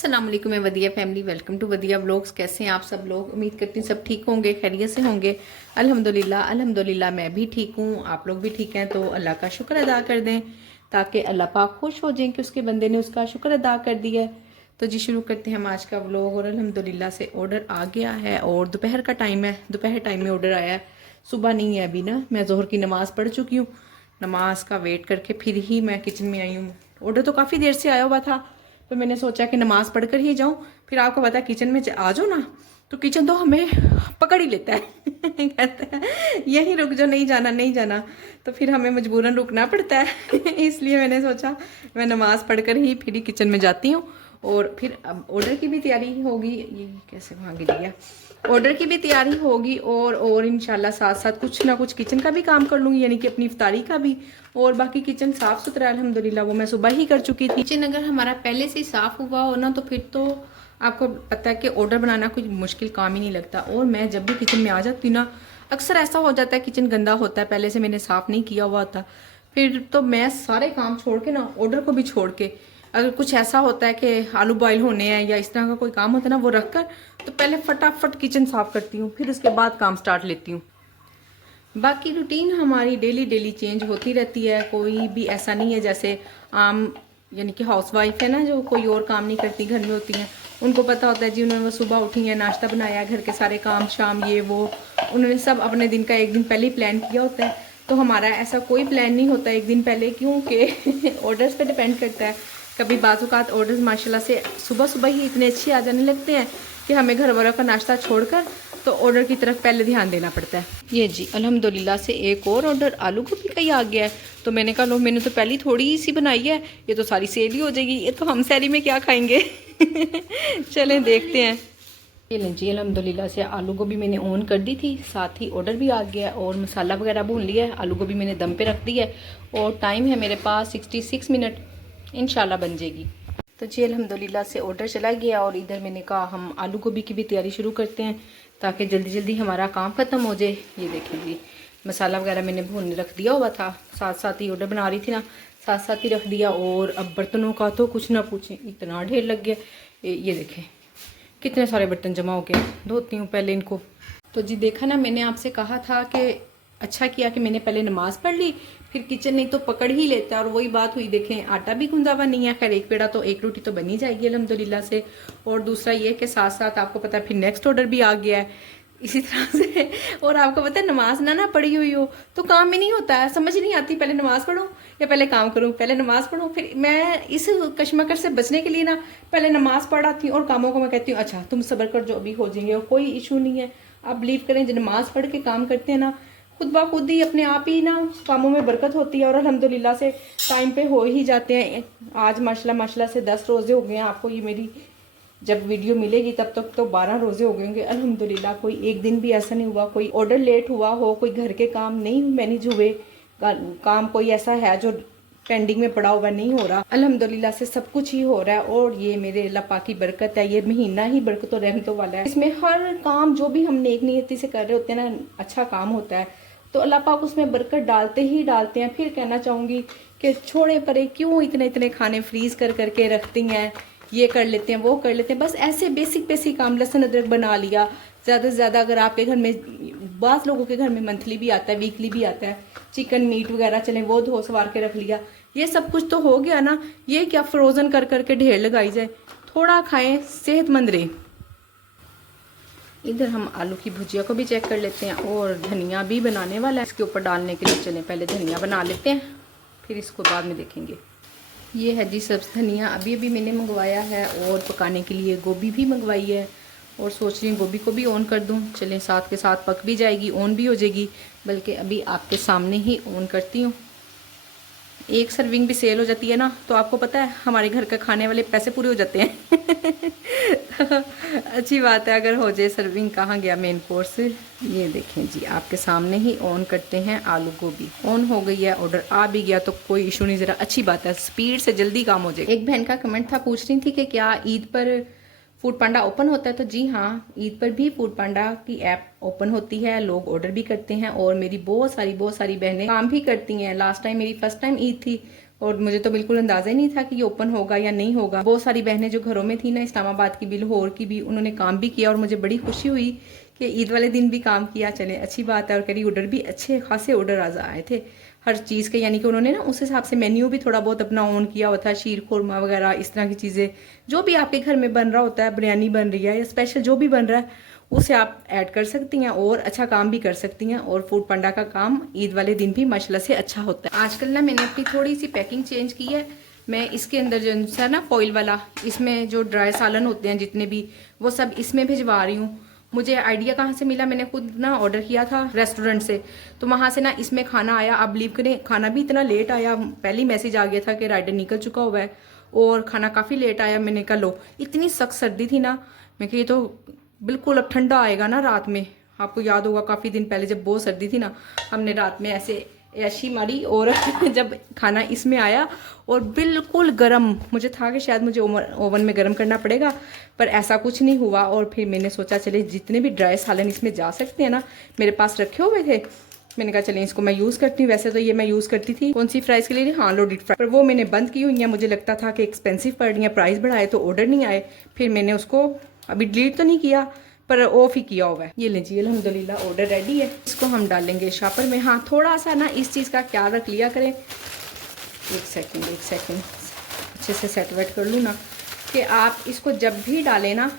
अस्सलाम वालेकुम वदिया family, welcome to वदिया vlogs. कैसे हैं आप सब लोग? उम्मीद करती हूँ सब ठीक होंगे, खैरियत से होंगे। अल्हम्दुलिल्लाह मैं भी ठीक हूँ, आप लोग भी ठीक हैं। तो अल्लाह का शुक्र अदा कर दें ताकि अल्लाह पाक खुश हो जाएं कि उसके बंदे ने उसका शुक्र अदा कर दिया है। तो जी शुरू करते हैं हम आज का व्लॉग। और अल्हम्दुलिल्लाह से ऑर्डर आ गया है और दोपहर का टाइम है, दोपहर टाइम में ऑर्डर आया है, सुबह नहीं है अभी ना। मैं ज़ोहर की नमाज़ पढ़ चुकी हूँ, नमाज का वेट करके फिर ही मैं किचन में आई हूँ। ऑर्डर तो काफ़ी देर से आया हुआ था, तो मैंने सोचा कि नमाज़ पढ़कर ही जाऊं। फिर आपको पता है किचन में आ जाओ ना तो किचन तो हमें पकड़ ही लेता है कहता है यहीं रुक जाओ, नहीं जाना नहीं जाना। तो फिर हमें मजबूरन रुकना पड़ता है इसलिए मैंने सोचा मैं नमाज़ पढ़कर ही फिर ही किचन में जाती हूँ। और फिर अब ऑर्डर की भी तैयारी होगी। ये कैसे वहाँ गिर गया? ऑर्डर की भी तैयारी होगी और इंशाल्लाह साथ साथ कुछ ना कुछ किचन का भी काम कर लूँगी, यानी कि अपनी इफ्तारी का भी। और बाकी किचन साफ़ सुथरा अल्हम्दुलिल्लाह, वो मैं सुबह ही कर चुकी थी। किचन अगर हमारा पहले से ही साफ़ हुआ हो ना तो फिर तो आपको पता है कि ऑर्डर बनाना कोई मुश्किल काम ही नहीं लगता। और मैं जब भी किचन में आ जाती हूँ ना, अक्सर ऐसा हो जाता है किचन गंदा होता है, पहले से मैंने साफ़ नहीं किया हुआ होता। फिर तो मैं सारे काम छोड़ के ना, ऑर्डर को भी छोड़ के, अगर कुछ ऐसा होता है कि आलू बॉयल होने हैं या इस तरह का कोई काम होता है ना, वो रख कर तो पहले फटाफट किचन साफ़ करती हूँ, फिर उसके बाद काम स्टार्ट लेती हूँ। बाकी रूटीन हमारी डेली डेली चेंज होती रहती है, कोई भी ऐसा नहीं है जैसे आम यानी कि हाउसवाइफ है ना जो कोई और काम नहीं करती, घर में होती हैं, उनको पता होता है जी उन्होंने वो सुबह उठी है, नाश्ता बनाया, घर के सारे काम शाम ये वो उन्होंने सब अपने दिन का एक दिन पहले ही प्लान किया होता है। तो हमारा ऐसा कोई प्लान नहीं होता एक दिन पहले, क्योंकि ऑर्डर्स पे डिपेंड करता है। कभी बाज़-औक़ात ऑर्डर्स माशाल्लाह से सुबह सुबह ही इतने अच्छे आ जाने लगते हैं कि हमें घर वालों का नाश्ता छोड़कर तो ऑर्डर की तरफ पहले ध्यान देना पड़ता है। ये जी अल्हम्दुलिल्लाह से एक और ऑर्डर आलू गोभी का ही आ गया है। तो मैंने कहा लो, मैंने तो पहले थोड़ी सी बनाई है, ये तो सारी सेल ही हो जाएगी, ये तो हम सहरी में क्या खाएंगे चलें देखते हैं। ये लें जी अल्हम्दुलिल्लाह से आलू गोभी मैंने ऑन कर दी थी, साथ ही ऑर्डर भी आ गया और मसाला वगैरह भून लिया है। आलू गोभी मैंने दम पे रख दी है और टाइम है मेरे पास 66 मिनट, इंशाल्लाह बन जाएगी। तो जी अल्हम्दुलिल्लाह से ऑर्डर चला गया और इधर मैंने कहा हम आलू गोभी की भी तैयारी शुरू करते हैं ताकि जल्दी जल्दी हमारा काम ख़त्म हो जाए। ये देखें जी मसाला वगैरह मैंने भूनने रख दिया हुआ था, साथ साथ ही ऑर्डर बना रही थी ना, साथ साथ ही रख दिया। और अब बर्तनों का तो कुछ ना पूछें, इतना ढेर लग गया। ये देखें कितने सारे बर्तन जमा हो गए, धोती हूँ पहले इनको। तो जी देखा ना, मैंने आपसे कहा था कि अच्छा किया कि मैंने पहले नमाज़ पढ़ ली, फिर किचन नहीं तो पकड़ ही लेता है। और वही बात हुई, देखें आटा भी गूंदा हुआ नहीं है। खैर एक पेड़ा तो एक रोटी तो बनी जाएगी अल्हम्दुलिल्लाह से। और दूसरा ये कि साथ साथ आपको पता है फिर नेक्स्ट ऑर्डर भी आ गया है इसी तरह से। और आपको पता है नमाज ना पढ़ी हुई हो तो काम ही नहीं होता है, समझ नहीं आती पहले नमाज पढ़ूं या पहले काम करूं, पहले नमाज पढ़ूं। फिर मैं इस कश्मकश से बचने के लिए ना पहले नमाज पढ़ाती हूँ और कामों को मैं कहती हूँ अच्छा तुम सब्र कर, जो अभी हो जाएंगे, और कोई इशू नहीं है। आप बिलीव करें जब नमाज पढ़ के काम करते हैं ना, खुद ब खुद ही अपने आप ही ना कामों में बरकत होती है और अल्हम्दुलिल्लाह से टाइम पे हो ही जाते हैं। आज माशाल्लाह से 10 रोज़े हो गए हैं। आपको ये मेरी जब वीडियो मिलेगी तब तक तो 12 रोज़े हो गए होंगे अल्हम्दुलिल्लाह। कोई एक दिन भी ऐसा नहीं हुआ कोई ऑर्डर लेट हुआ हो, कोई घर के काम नहीं मैनेज हुए, काम कोई ऐसा है जो पेंडिंग में पड़ा हुआ नहीं हो रहा। अल्हम्दुलिल्लाह से सब कुछ ही हो रहा है। और ये मेरे अल्लाह पाक की बरकत है, ये महीना ही बरकत और रहमतों वाला है। इसमें हर काम जो भी हम नेक नियति से कर रहे होते हैं ना, अच्छा काम होता है तो अल्लाह पाक उसमें बरकत डालते ही डालते हैं। फिर कहना चाहूँगी कि छोड़े परे क्यों इतने इतने खाने फ्रीज कर करके रखती हैं, ये कर लेते हैं वो कर लेते हैं, बस ऐसे बेसिक बेसिक काम, लहसुन अदरक बना लिया। ज़्यादा से ज़्यादा अगर आपके घर में, बाज़ लोगों के घर में मंथली भी आता है, वीकली भी आता है, चिकन मीट वगैरह चले वो धो सवार के रख लिया, ये सब कुछ तो हो गया ना। ये क्या फ्रोज़न कर करके ढेर लगाई जाए, थोड़ा खाएं सेहतमंद रहें। इधर हम आलू की भुजिया को भी चेक कर लेते हैं और धनिया भी बनाने वाला है इसके ऊपर डालने के लिए। चलें पहले धनिया बना लेते हैं, फिर इसको बाद में देखेंगे। ये है जी सब्ज़ धनिया, अभी अभी मैंने मंगवाया है। और पकाने के लिए गोभी भी मंगवाई है और सोच रही हूँ गोभी को भी ऑन कर दूँ। चलें साथ के साथ पक भी जाएगी, ऑन भी हो जाएगी, बल्कि अभी आपके सामने ही ऑन करती हूँ। एक सर्विंग भी सेल हो जाती है ना तो आपको पता है हमारे घर का खाने वाले पैसे पूरे हो जाते हैं तो अच्छी बात है अगर हो जाए सर्विंग। कहाँ गया मेन कोर्स? ये देखें जी आपके सामने ही ऑन करते हैं। आलू गोभी ऑन हो गई है, ऑर्डर आ भी गया तो कोई इशू नहीं, ज़रा अच्छी बात है, स्पीड से जल्दी काम हो जाएगा। एक बहन का कमेंट था, पूछ रही थी कि क्या ईद पर फूड पांडा ओपन होता है? तो जी हाँ, ईद पर भी फूड पांडा की ऐप ओपन होती है, लोग ऑर्डर भी करते हैं और मेरी बहुत सारी बहनें काम भी करती हैं। लास्ट टाइम मेरी फर्स्ट टाइम ईद थी और मुझे तो बिल्कुल अंदाज़ा ही नहीं था कि ये ओपन होगा या नहीं होगा। बहुत सारी बहनें जो घरों में थी ना, इस्लामाबाद की भी, लाहौर की भी, उन्होंने काम भी किया और मुझे बड़ी खुशी हुई कि ईद वाले दिन भी काम किया। चले अच्छी बात है। और करीब ऑर्डर भी अच्छे खासे ऑर्डर आज आए थे हर चीज़ के, यानी कि उन्होंने ना उस हिसाब से मेन्यू भी थोड़ा बहुत अपना ऑन किया हुआ था। शीर खुरमा वगैरह इस तरह की चीज़ें जो भी आपके घर में बन रहा होता है, बिरयानी बन रही है या स्पेशल जो भी बन रहा है, उसे आप ऐड कर सकती हैं और अच्छा काम भी कर सकती हैं। और फूड पांडा का काम ईद वाले दिन भी माशाल्लाह से अच्छा होता है। आजकल ना मैंने अपनी थोड़ी सी पैकिंग चेंज की है। मैं इसके अंदर जो सा ना फॉइल वाला, इसमें जो ड्राई सालन होते हैं जितने भी, वो सब इसमें भिजवा रही हूँ। मुझे आइडिया कहाँ से मिला, मैंने खुद ना ऑर्डर किया था रेस्टोरेंट से, तो वहाँ से ना इसमें खाना आया। आप बिलीव करें, खाना भी इतना लेट आया। पहले मैसेज आ गया था कि राइडर निकल चुका हुआ है और खाना काफ़ी लेट आया। मैंने कहा लो, इतनी सख्त सर्दी थी ना, मैं कहा ये तो बिल्कुल अब ठंडा आएगा ना रात में। आपको याद होगा काफ़ी दिन पहले जब बहुत सर्दी थी ना, हमने रात में ऐसे ऐशी मारी और जब खाना इसमें आया और बिल्कुल गरम, मुझे था कि शायद मुझे ओवन में गरम करना पड़ेगा, पर ऐसा कुछ नहीं हुआ। और फिर मैंने सोचा चले जितने भी ड्राई सालन इसमें जा सकते हैं ना, मेरे पास रखे हुए थे, मैंने कहा चलें इसको मैं यूज़ करती हूँ। वैसे तो ये मैं यूज़ करती थी कौन सी फ्राइज़ के लिए, हाँ लोडेड फ्राई, पर वो मैंने बंद की हुई है। मुझे लगता था कि एक्सपेंसिव पड़ रही है, प्राइस बढ़ाए तो ऑर्डर नहीं आए। फिर मैंने उसको अभी डिलीट तो नहीं किया पर ऑफ ही किया हुआ है। ये लीजिए अल्हम्दुलिल्लाह ऑर्डर रेडी है। इसको हम डालेंगे शॉपर में। हाँ थोड़ा सा ना इस चीज़ का ख्याल रख लिया करें, एक सेकंड अच्छे से सेट वेट कर लूँ ना, कि आप इसको जब भी डालें ना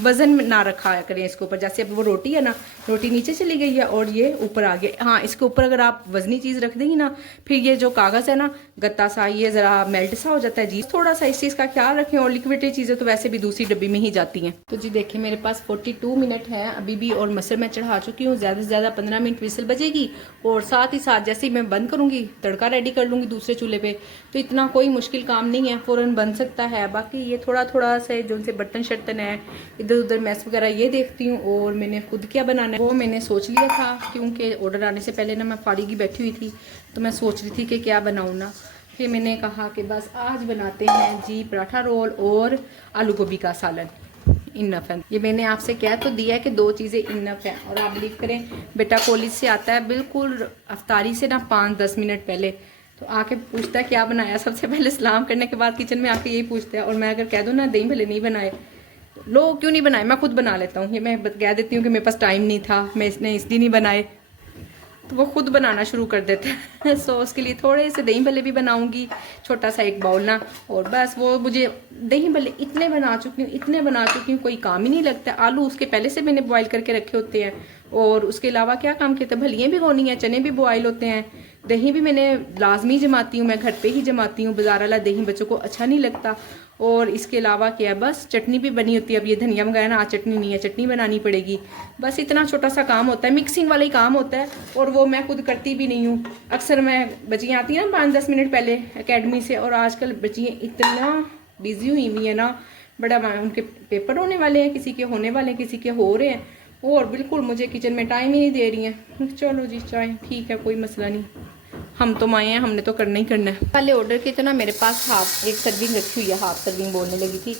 वज़न ना रखा करें इसके ऊपर। जैसे अब वो रोटी है ना, रोटी नीचे चली गई है और ये ऊपर आ गया। हाँ इसके ऊपर अगर आप वज़नी चीज़ रख देंगी ना, फिर ये जो कागज़ है ना गत्ता सा, ये ज़रा मेल्ट सा हो जाता है जी। थोड़ा सा इस चीज़ का ख्याल रखें। और लिक्विड चीज़ें तो वैसे भी दूसरी डब्बी में ही जाती हैं। तो जी देखिए मेरे पास 42 मिनट है अभी भी, और मसर मैं चढ़ा चुकी हूँ। ज़्यादा से ज़्यादा 15 मिनट विसल बजेगी और साथ ही साथ जैसे ही मैं बंद करूँगी तड़का रेडी कर लूँगी दूसरे चूल्हे पर। तो इतना कोई मुश्किल काम नहीं है, फ़ौरन बन सकता है। बाकी ये थोड़ा थोड़ा से जो से बर्तन शर्तन है इधर उधर मैस वगैरह ये देखती हूँ। और मैंने खुद क्या बनाना है वो मैंने सोच लिया था, क्योंकि ऑर्डर आने से पहले ना मैं फारिग ही बैठी हुई थी, तो मैं सोच रही थी कि क्या बनाऊँ ना। फिर मैंने कहा कि बस आज बनाते हैं जी पराठा रोल और आलू गोभी का सालन। इनफ है, ये मैंने आपसे कह तो दिया है कि 2 चीज़ें इनफ है। और आप बिलीव करें, बेटा कॉलेज से आता है बिल्कुल अफ्तारी से ना 5-10 मिनट पहले, तो आके पूछता है क्या बनाया। सबसे पहले सलाम करने के बाद किचन में आके यही पूछता है। और मैं अगर कह दूँ ना दही भले नहीं बनाए, लोग क्यों नहीं बनाए, मैं खुद बना लेता हूँ। ये मैं कह देती हूँ कि मेरे पास टाइम नहीं था, मैं इसने इसलिए नहीं बनाए, तो वो खुद बनाना शुरू कर देते हैं। सो उसके लिए थोड़े से दही भल्ले भी बनाऊंगी, छोटा सा एक बाउल ना। और बस वो मुझे दही भल्ले इतने बना चुकी हूँ कोई काम ही नहीं लगता। आलू उसके पहले से मैंने बॉईल करके रखे होते हैं, और उसके अलावा क्या काम किया था, भलियाँ भी होनी है, चने भी बॉयल होते हैं, दही भी मैंने लाजमी जमाती हूँ, मैं घर पे ही जमाती हूँ। बाजार वाला दही बच्चों को अच्छा नहीं लगता। और इसके अलावा क्या, बस चटनी भी बनी होती है। अब ये धनिया वगैरह ना, आज चटनी नहीं है, चटनी बनानी पड़ेगी। बस इतना छोटा सा काम होता है, मिक्सिंग वाला ही काम होता है, और वो मैं खुद करती भी नहीं हूँ। अक्सर मैं बच्चियाँ आती हैं ना 5-10 मिनट पहले एकेडमी से, और आजकल बच्चियाँ इतना बिजी हुई हुई है ना, बड़ा उनके पेपर होने वाले हैं, किसी के होने वाले हैं, किसी के हो रहे हैं, और बिल्कुल मुझे किचन में टाइम ही नहीं दे रही हैं। चलो जी चाय ठीक है, कोई मसला नहीं, हम तो आए हैं, हमने तो करना ही करना है। पहले ऑर्डर की तो ना मेरे पास एक सर्विंग रखी हुई है, हाफ सर्विंग बोलने लगी थी,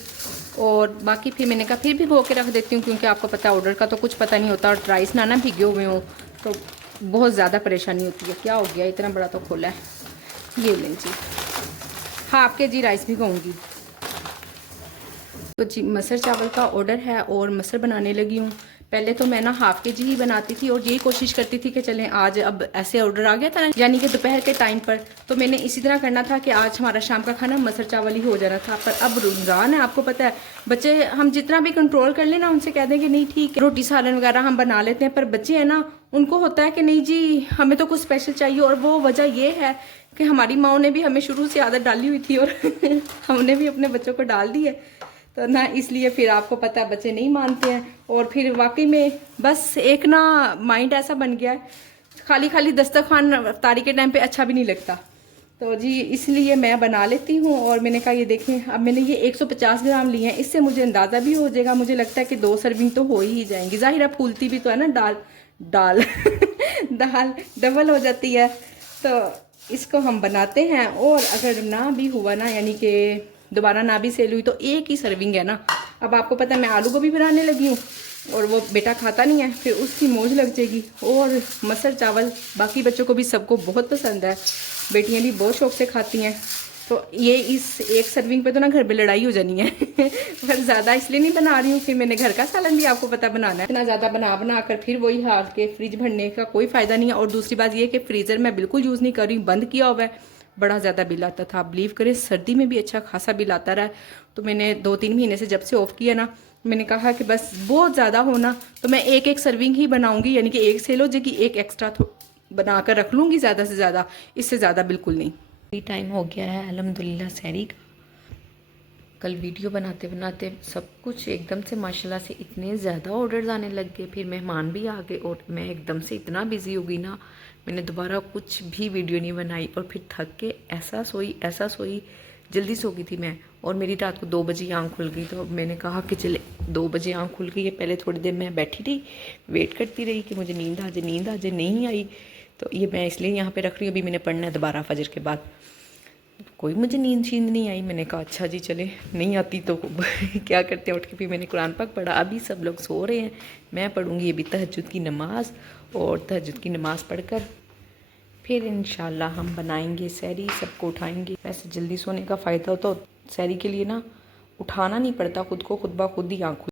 और बाकी फिर मैंने कहा फिर भी धो के रख देती हूँ, क्योंकि आपको पता है ऑर्डर का तो कुछ पता नहीं होता, और राइस ना भिगे हुए हों तो बहुत ज़्यादा परेशानी होती है। क्या हो गया, इतना बड़ा तो खोला है। ये लें जी, हाफ KG राइस भिगोऊँगी। तो जी मसर चावल का ऑर्डर है और मसर बनाने लगी हूँ। पहले तो मैं ना हाफ KG ही बनाती थी, और यही कोशिश करती थी कि चलें आज, अब ऐसे ऑर्डर आ गया था ना, यानी कि दोपहर के टाइम पर, तो मैंने इसी तरह करना था कि आज हमारा शाम का खाना मसर चावल ही हो जाना था। पर अब रमज़ान है, आपको पता है, बच्चे हम जितना भी कंट्रोल कर लेना, उनसे कह दें कि नहीं ठीक है रोटी सालन वगैरह हम बना लेते हैं, पर बच्चे हैं ना, उनको होता है कि नहीं जी हमें तो कुछ स्पेशल चाहिए। और वो वजह ये है कि हमारी माओ ने भी हमें शुरू से आदत डाली हुई थी, और हमने भी अपने बच्चों को डाल दी है, तो ना इसलिए फिर आपको पता है बच्चे नहीं मानते हैं। और फिर वाकई में बस एक ना माइंड ऐसा बन गया है, खाली खाली दस्तरखान इफ्तारी के टाइम पे अच्छा भी नहीं लगता। तो जी इसलिए मैं बना लेती हूँ। और मैंने कहा ये देखें, अब मैंने ये 150 ग्राम लिए हैं, इससे मुझे अंदाज़ा भी हो जाएगा। मुझे लगता है कि 2 सर्विंग तो हो ही जाएंगी। ज़ाहिर है फूलती भी तो है ना दाल दाल डबल हो जाती है। तो इसको हम बनाते हैं, और अगर ना भी हुआ ना, यानी कि दोबारा ना भी सेल हुई, तो एक ही सर्विंग है ना, अब आपको पता है मैं आलू गोभी बनाने लगी हूँ और वो बेटा खाता नहीं है, फिर उसकी मौज लग जाएगी। और मटर चावल बाकी बच्चों को भी सबको बहुत पसंद है, बेटियाँ भी बहुत शौक से खाती हैं। तो ये इस एक सर्विंग पे तो ना घर में लड़ाई हो जानी है पर ज़्यादा इसलिए नहीं बना रही हूँ, फिर मैंने घर का सालन भी आपको पता बनाना है, इतना ज़्यादा बना कर फिर वही हाल के फ्रिज भरने का कोई फ़ायदा नहीं है। और दूसरी बात ये कि फ्रीज़र मैं बिल्कुल यूज़ नहीं कर रही हूँ, बंद किया हुआ है। बड़ा ज़्यादा बिल आता था, आप बिलीव करें सर्दी में भी अच्छा खासा बिल आता रहा है। तो मैंने 2-3 महीने से जब से ऑफ़ किया ना, मैंने कहा कि बस बहुत ज़्यादा होना तो मैं एक सर्विंग ही बनाऊँगी, यानी कि एक से लो जो कि एक एक्स्ट्रा बना कर रख लूँगी ज़्यादा से ज़्यादा, इससे ज़्यादा बिल्कुल नहीं। टाइम हो गया है अल्हम्दुलिल्लाह सहरी का। कल वीडियो बनाते बनाते सब कुछ एकदम से माशाल्लाह से इतने ज़्यादा ऑर्डर्स आने लग गए, फिर मेहमान भी आ गए और मैं एकदम से इतना बिजी हो गई ना, मैंने दोबारा कुछ भी वीडियो नहीं बनाई। और फिर थक के ऐसा सोई, जल्दी सो गई थी मैं। और मेरी रात को 2 बजे आँख खुल गई, तो मैंने कहा कि चले 2 बजे आँख खुल गई है, पहले थोड़ी देर मैं बैठी रही, वेट करती रही कि मुझे नींद आ जाए, नहीं आई। तो ये मैं इसलिए यहाँ पे रख रही हूँ, अभी मैंने पढ़ना है दोबारा फजर के बाद। कोई मुझे नींद नहीं आई, मैंने कहा अच्छा जी चले, नहीं आती तो क्या करते हैं उठ के। फिर मैंने कुरान पाक पढ़ा, अभी सब लोग सो रहे हैं, मैं पढ़ूँगी अभी तहज्जुद की नमाज़। और तहज्जुद की नमाज़ पढ़कर फिर इंशाल्लाह हम बनाएंगे सहरी, सबको उठाएंगे। वैसे जल्दी सोने का फ़ायदा तो सहरी के लिए ना उठाना नहीं पड़ता खुद को, खुद ब खुद ही आँख